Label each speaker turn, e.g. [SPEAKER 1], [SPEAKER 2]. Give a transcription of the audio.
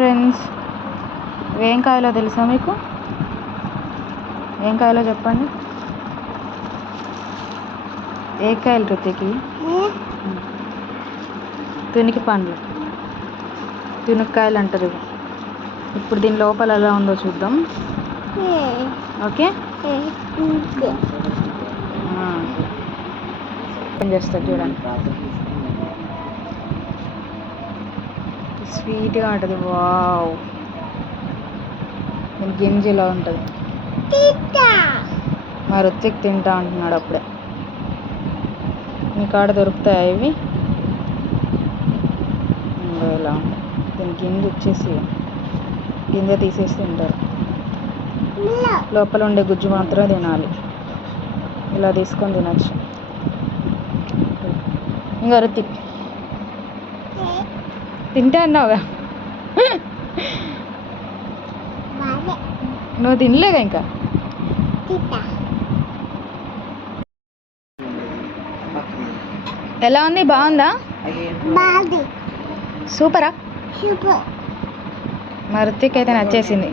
[SPEAKER 1] Friends ఏం కాయలో తెలుసా మీకు? ఏం కాయలో చెప్పండి? ఏ కాయలు రుతికి? తునికి పండ్లు. తునిక్కాయలు అంటారు ఇప్పుడు దీని లోపల ఎలా ఉందో చూద్దాం. ఓకే? చేస్తారు చూడండి. స్వీట్గా ఉంటుంది. వావ్. దీని గింజ ఇలా ఉంటుంది మా రుత్తిక్ తింటా అంటున్నాడు అప్పుడే. కాడ దొరుకుతాయా ఇవి? ఇలా ఉంటాయి దీని గింజ వచ్చేసి గింజ తీసేసి తింటారు. లోపల ఉండే గుజ్జు మాత్రమే తినాలి. ఇలా తీసుకొని తినచ్చు. ఇంకా రుతిక్ తింటా అన్నావుగా నువ్వు తినలేగా ఇంకా ఎలా ఉంది బాగుందా సూపరా
[SPEAKER 2] సూపర్
[SPEAKER 1] అయితే నచ్చేసింది